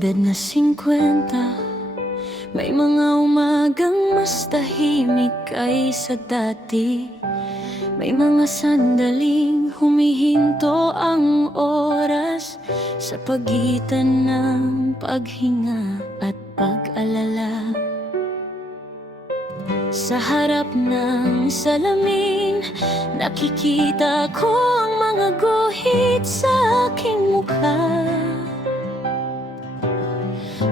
Edad na 50, may mga umagang mas tahimik kaysa dati. May mga sandaling humihinto ang oras sa pagitan ng paghinga at pag-alala. Sa harap ng salamin, nakikita ko ang mga guhit sa aking mukha.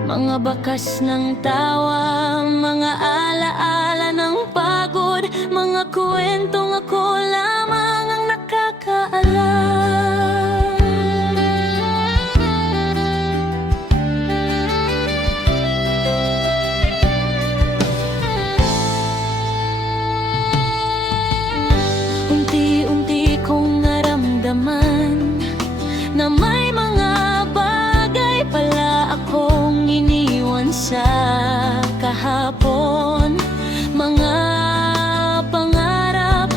Mga bakas ng tawa, mga alaala ng pagod, mga kwentong ako lamang ang nakakaalam. Unti-unti kong naramdaman na may mga bagay pala akong iniwan sa kahapon. Mga pangarap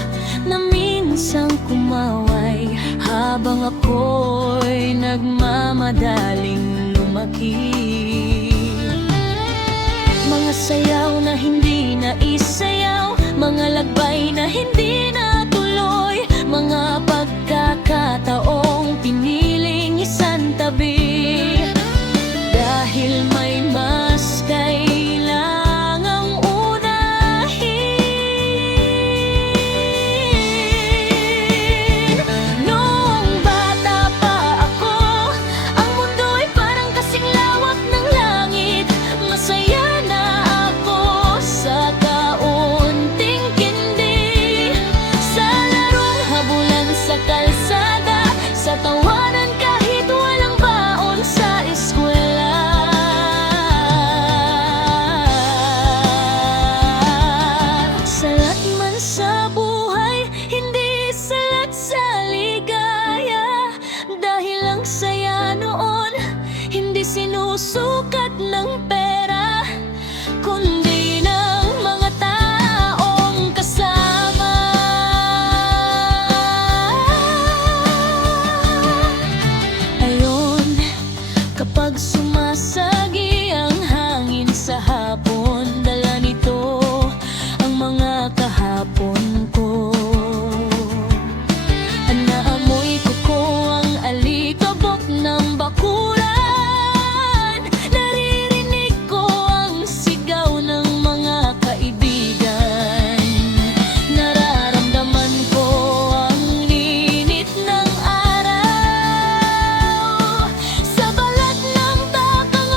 na minsang kumaway habang ako'y nagmamadaling lumaki. Mga sayaw na hindi naisayaw, mga lagbay na hindi natuloy, mga pagkakataong piniling isantabi. Dahil may mas kailangang unahin. Noong bata pa ako, ang mundo'y parang kasing lawak ng langit. Masaya na ako sa kaunting kindi, sa larong habulan sa kalsada, sa tawanan kahit walang baon sa eskwela. Salat man sa buhay, hindi salat sa ligaya. Dahil ang saya noon, hindi sinusukat ng pera, kundi ng mga taong kasama. Ayon, kapag sumasagi ang hangin sa hapon, dala nito ang mga kahapon ko. Naamoy ko ang alikabok ng bakuran. Naririnig ko ang sigaw ng mga kaibigan. Nararamdaman ko ang init ng araw. Sa balat ng takang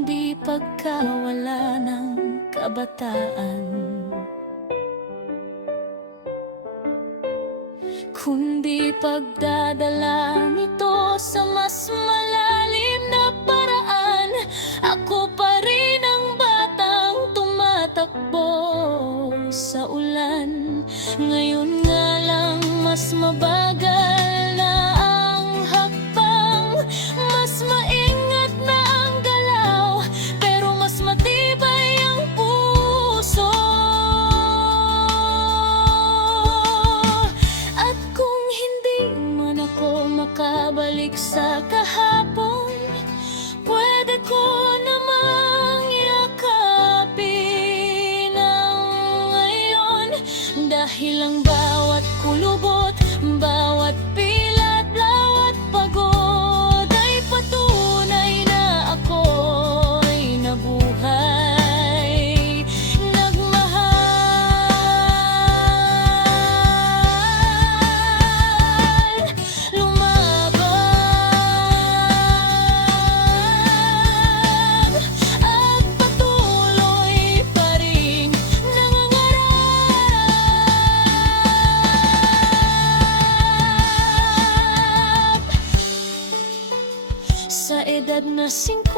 kundi pagkawala ng kabataan. Kundi pagdadala nito sa mas malalim na paraan. Ako pa rin ang batang tumatakbo sa ulan. Ngayon nga lang mas mabagal na ang hakbang, mas maingat na ang galaw, pero mas matibay ang puso. At kung hindi man ako makabalik sa kahapon, pwede ko namang yakapin ang ngayon. Dahil ang bawat kulubot, bawat pilat, bawat pagod ay patunay na ako'y nabuhay, nagmahal, lumaban, at patuloy pa rin nangangarap. Sa edad na 50